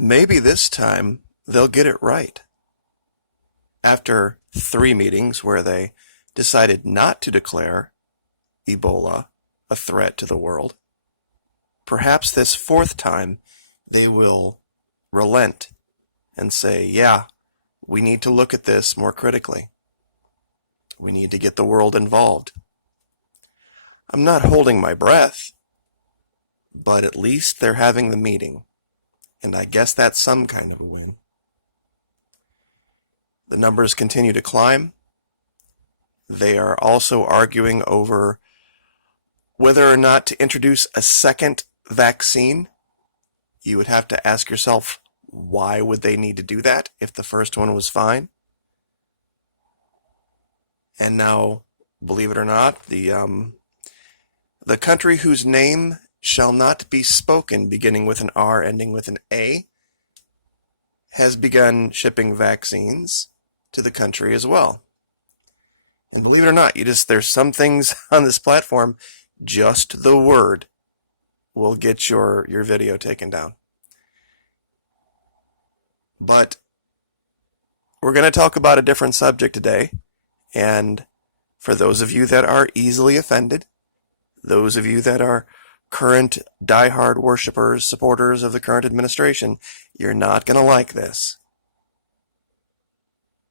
Maybe this time they'll get it right. After 3 meetings where they decided not to declare Ebola a threat to the world, perhaps this 4th time they will relent and say, yeah, we need to look at this more critically. We need to get the world involved. I'm not holding my breath, but at least they're having the meeting, and I guess that's some kind of a win. The numbers continue to climb. They are also arguing over whether or not to introduce a second vaccine. You would have to ask yourself, why would they need to do that if the first one was fine? And now, believe it or not, the country whose name shall not be spoken, beginning with an R, ending with an A, has begun shipping vaccines to the country as well. And believe it or not, there's some things on this platform, just the word will get your video taken down. But we're going to talk about a different subject today. And for those of you that are easily offended, those of you that are current diehard worshipers, supporters of the current administration, you're not going to like this.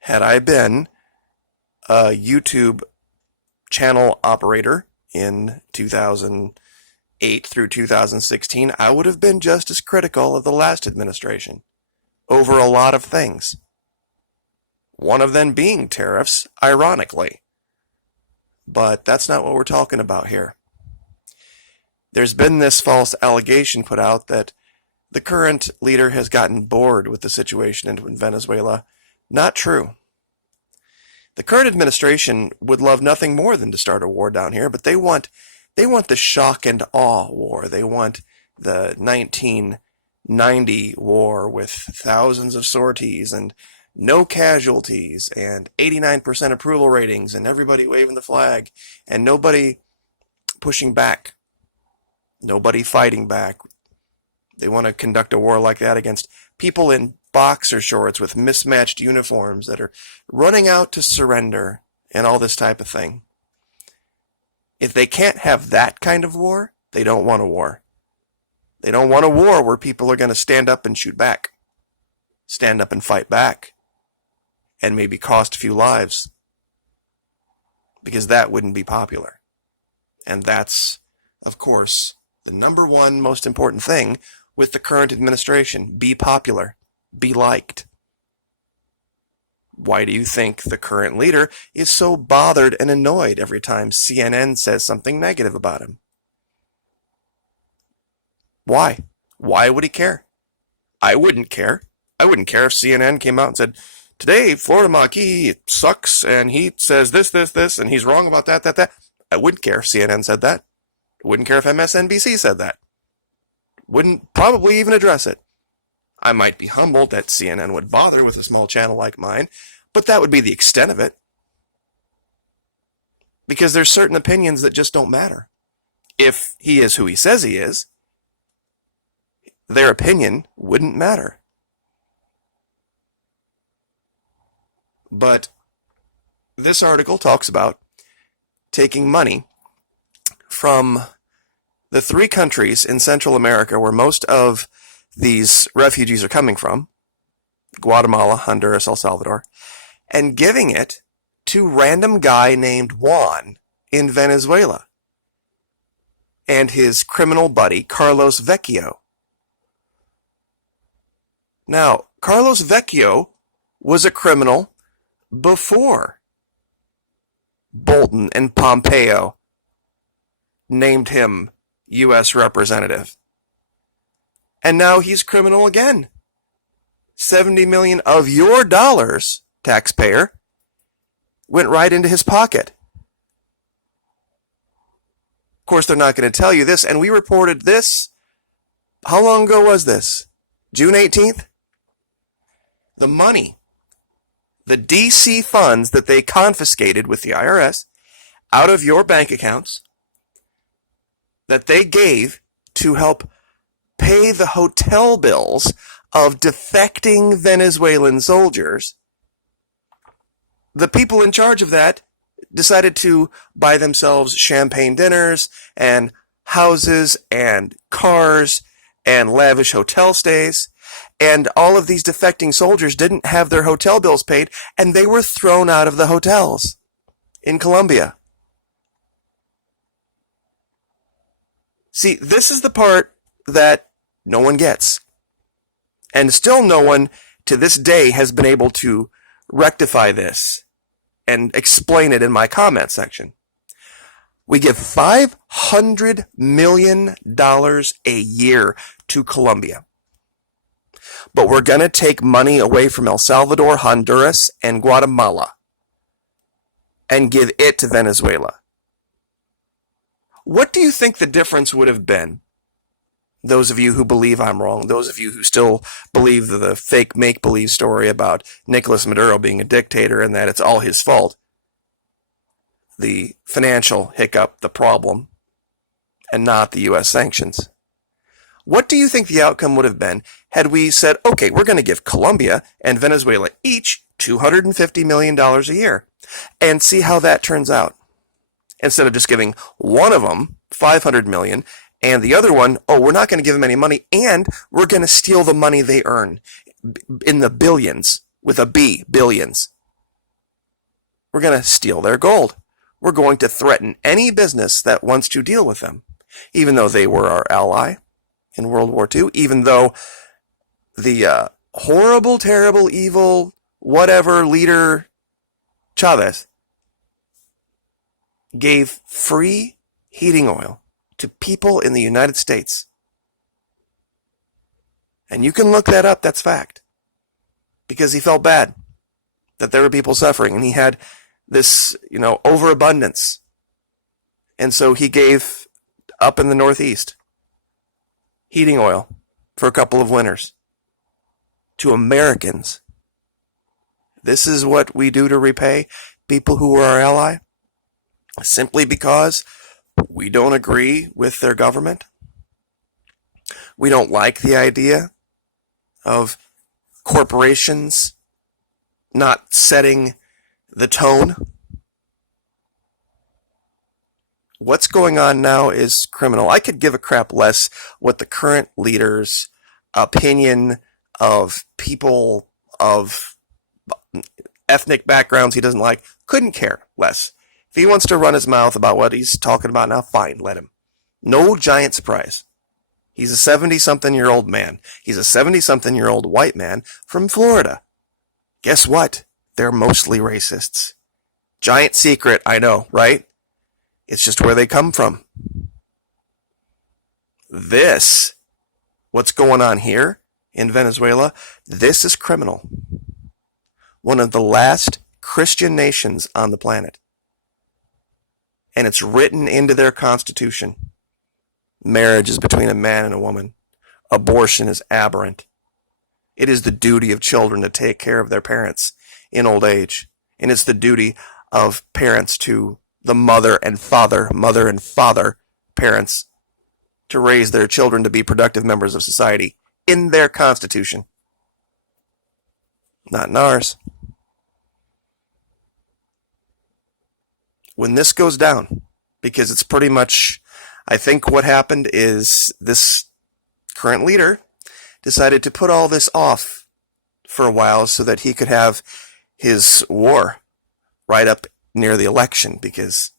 Had I been a YouTube channel operator in 2008 through 2016, I would have been just as critical of the last administration over a lot of things. One of them being tariffs, ironically. But that's not what we're talking about here. There's been this false allegation put out that the current leader has gotten bored with the situation in Venezuela. Not true. The current administration would love nothing more than to start a war down here, but they want the shock and awe war. They want the 1990 war with thousands of sorties and no casualties and 89% approval ratings and everybody waving the flag and nobody pushing back, nobody fighting back. They want to conduct a war like that against people in boxer shorts with mismatched uniforms that are running out to surrender and all this type of thing. If they can't have that kind of war, they don't want a war. They don't want a war where people are going to stand up and shoot back, stand up and fight back, and maybe cost a few lives, because that wouldn't be popular. And that's, of course, the number one most important thing with the current administration. Be popular. Be liked. Why do you think the current leader is so bothered and annoyed every time CNN says something negative about him? Why? Why would he care? I wouldn't care. I wouldn't care if CNN came out and said, today, Florida Maquis sucks, and he says this, and he's wrong about that. I wouldn't care if CNN said that. I wouldn't care if MSNBC said that. Wouldn't probably even address it. I might be humbled that CNN would bother with a small channel like mine, but that would be the extent of it. Because there's certain opinions that just don't matter. If he is who he says he is, their opinion wouldn't matter. But this article talks about taking money from the 3 countries in Central America where most of these refugees are coming from, Guatemala, Honduras, El Salvador, and giving it to random guy named Juan in Venezuela and his criminal buddy, Carlos Vecchio. Now, Carlos Vecchio was a criminal before Bolton and Pompeo named him U.S. representative. And now he's criminal again. 70 million of your dollars, taxpayer, went right into his pocket. Of course, they're not going to tell you this, and we reported this. How long ago was this? June 18th? The money, the DC funds that they confiscated with the IRS out of your bank accounts that they gave to help pay the hotel bills of defecting Venezuelan soldiers, the people in charge of that decided to buy themselves champagne dinners and houses and cars and lavish hotel stays. And all of these defecting soldiers didn't have their hotel bills paid, and they were thrown out of the hotels in Colombia. See, this is the part that no one gets. And still no one to this day has been able to rectify this and explain it in my comment section. We give $500 million a year to Colombia. But we're going to take money away from El Salvador, Honduras, and Guatemala and give it to Venezuela. What do you think the difference would have been? Those of you who believe I'm wrong, those of you who still believe the fake make-believe story about Nicolas Maduro being a dictator and that it's all his fault, the financial hiccup, the problem, and not the U.S. sanctions. What do you think the outcome would have been had we said, okay, we're going to give Colombia and Venezuela each $250 million a year and see how that turns out? Instead of just giving one of them $500 million and the other one, oh, we're not going to give them any money and we're going to steal the money they earn in the billions, with a B, billions. We're going to steal their gold. We're going to threaten any business that wants to deal with them, even though they were our ally in World War II, even though the horrible, terrible, evil, whatever leader Chavez gave free heating oil to people in the United States. And you can look that up, that's fact. Because he felt bad that there were people suffering, and he had this, overabundance. And so he gave, up in the Northeast, heating oil for a couple of winters to Americans. This is what we do to repay people who are our ally, simply because we don't agree with their government. We don't like the idea of corporations not setting the tone. What's going on now is criminal. I could give a crap less what the current leader's opinion of people of ethnic backgrounds he doesn't like. Couldn't care less. If he wants to run his mouth about what he's talking about now, fine, let him. No giant surprise. He's a 70-something-year-old man. He's a 70-something-year-old white man from Florida. Guess what? They're mostly racists. Giant secret, I know, right? It's just where they come from. This, what's going on here in Venezuela, this is criminal. One of the last Christian nations on the planet. And it's written into their constitution. Marriage is between a man and a woman. Abortion is aberrant. It is the duty of children to take care of their parents in old age. And it's the duty of parents to the mother and father parents to raise their children to be productive members of society in their constitution. Not in ours. When this goes down, because it's pretty much, I think what happened is this current leader decided to put all this off for a while so that he could have his war right up near the election, because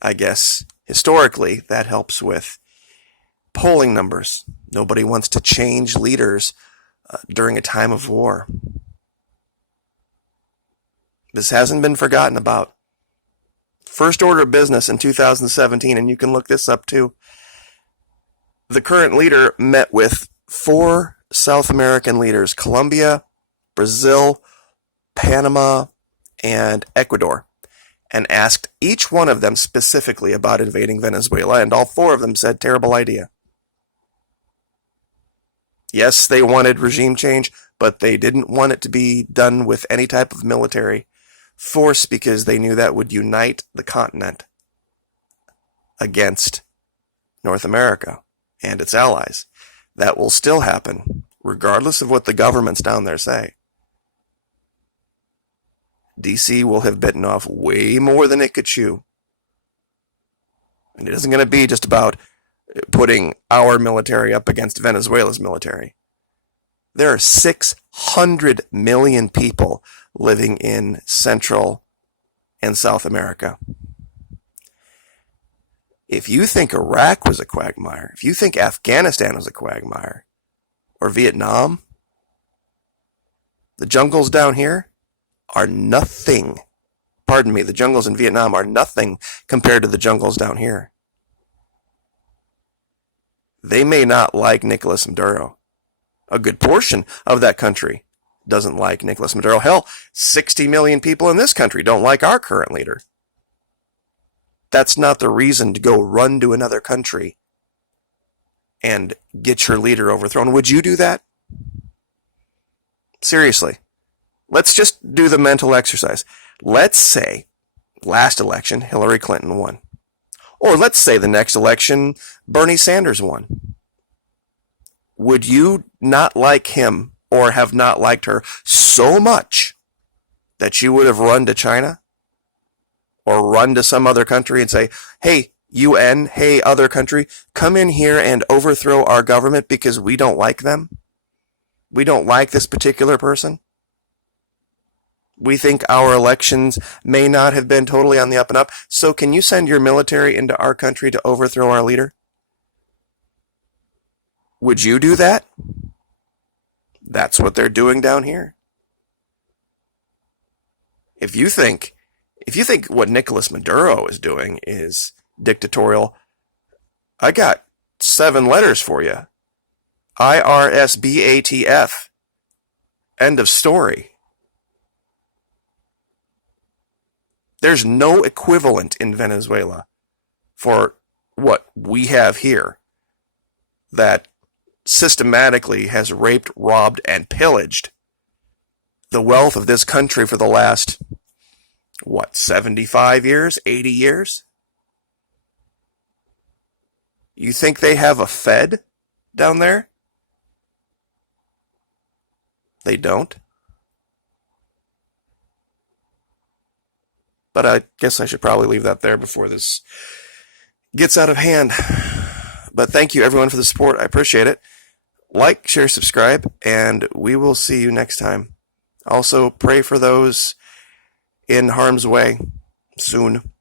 I guess historically that helps with polling numbers. Nobody wants to change leaders during a time of war. This hasn't been forgotten about. First order of business in 2017, and you can look this up too. The current leader met with 4 South American leaders: Colombia, Brazil, Panama, and Ecuador, and asked each one of them specifically about invading Venezuela, and all 4 of them said, terrible idea. Yes, they wanted regime change, but they didn't want it to be done with any type of military force because they knew that would unite the continent against North America and its allies. That will still happen, regardless of what the governments down there say. DC will have bitten off way more than it could chew. And it isn't going to be just about putting our military up against Venezuela's military. There are 600 million people living in Central and South America. If you think Iraq was a quagmire, if you think Afghanistan was a quagmire, or Vietnam, the jungles down here are nothing. Pardon me, the jungles in Vietnam are nothing compared to the jungles down here. They may not like Nicolas Maduro. A good portion of that country doesn't like Nicolas Maduro. Hell, 60 million people in this country don't like our current leader. That's not the reason to go run to another country and get your leader overthrown. Would you do that? Seriously. Let's just do the mental exercise. Let's say last election Hillary Clinton won. Or let's say the next election Bernie Sanders won. Would you not like him or have not liked her so much that you would have run to China? Or run to some other country and say, hey, UN, hey, other country, come in here and overthrow our government because we don't like them? We don't like this particular person? We think our elections may not have been totally on the up and up, so can you send your military into our country to overthrow our leader? Would you do that? That's what they're doing down here. If you think what Nicolas Maduro is doing is dictatorial, I got 7 letters for you. IRSBATF. End of story. There's no equivalent in Venezuela for what we have here that systematically has raped, robbed, and pillaged the wealth of this country for the last 75 years, 80 years? You think they have a Fed down there? They don't. But I guess I should probably leave that there before this gets out of hand. But thank you everyone for the support. I appreciate it. Like, share, subscribe, and we will see you next time. Also, pray for those in harm's way soon.